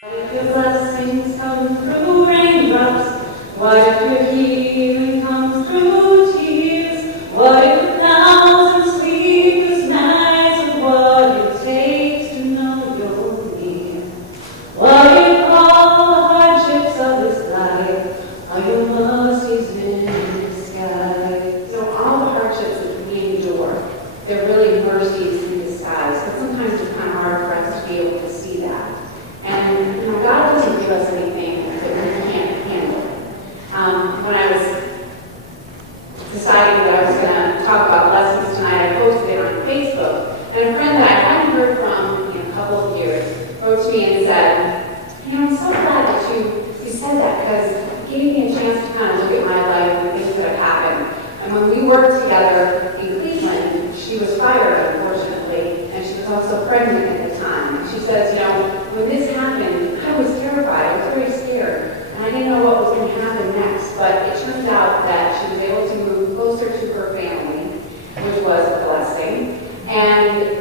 What if your blessings come through raindrops? What if your healing comes through tears? What if 1,000 sleepless nights are what it takes to know you're near? What if all the hardships of this life are your mercies in disguise? So all the hardships that we endure, they're really mercies in disguise. But sometimes it's kind of hard for us to be able to see that. And God doesn't give us anything that we can't handle. When I was deciding that I was going to talk about lessons tonight, I posted it on Facebook. And a friend that I hadn't heard from in a couple of years wrote to me and said, I'm so glad that you said that, because it gave me a chance to kind of look at my life and things that have happened. And when we worked together in Cleveland, she was fired, unfortunately, and she was also pregnant at the time. And she says, when this happened, I was terrified. I was very scared. And I didn't know what was going to happen next. But it turned out that she was able to move closer to her family, which was a blessing. And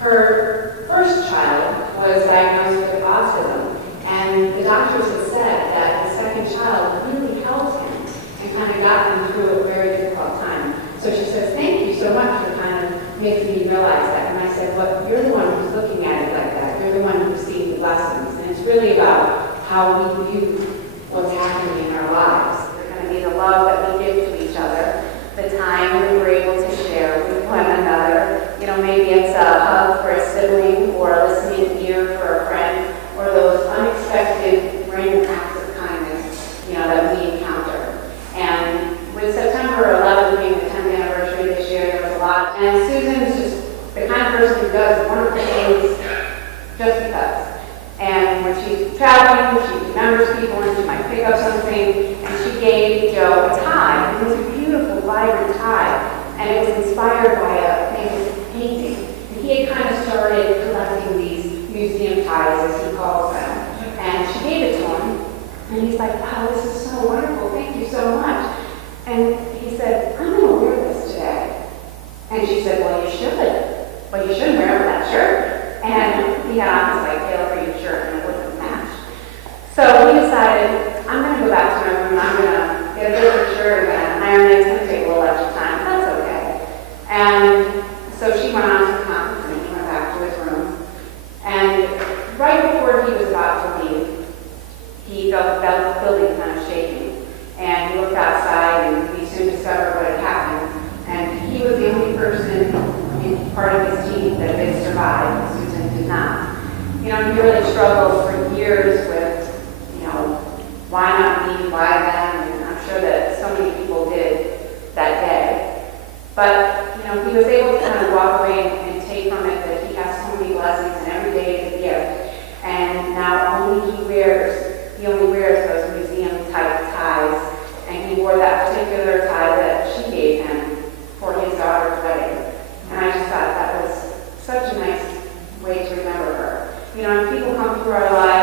her first child was diagnosed with autism. And the doctors had said that the second child really helped him and kind of got him through a very difficult time. So she says, thank you so much for kind of making me realize that. And I said, well, you're the one who's looking at it like that. You're the one who's seeing the blessings. And it's really about how we view what's happening in our lives. It's going to be the love that we give to each other, the time that we're able to share with one another. Maybe it's a hug for a sibling or a listening ear for a friend, or those unexpected random acts of kindness, that we encounter. And with September 11th being the 10th anniversary this year, there was a lot. And Susan is just the kind of person who does wonderful things just because. And when she's traveling, she remembers people and she might pick up something. And she gave Joe a tie. It was a beautiful, vibrant tie. And it was inspired by a famous painting. And he had kind of started collecting these museum ties, as he calls them. And she gave it to him. And he's like, wow, this is so wonderful. Thank you so much. And he said, I'm going to wear this today. And she said, well, you should. Well, you shouldn't wear that shirt. And he had on his tailor for your shirt, and it wouldn't match. So he decided, I'm going to go back to my room. I'm going to get a different shirt and iron it. It's going to take a little extra time. That's okay. And so she went on to the conference, and he went back to his room. And right before he was about to leave, he felt the building kind of shaking. And he looked outside, and he soon discovered what had happened. And he was the only person in part of his team that had survived. Susan did not. He really struggled for years with, why not me, why them? And I'm sure that so many people did that day. But, he was able to kind of walk away and take from it that he has so many blessings, and every day is a gift. And now he only wears those museum-type ties. And he wore that particular tie that she gave him for his daughter's wedding. And I just thought that was such a nice way to remember her. And people come through our lives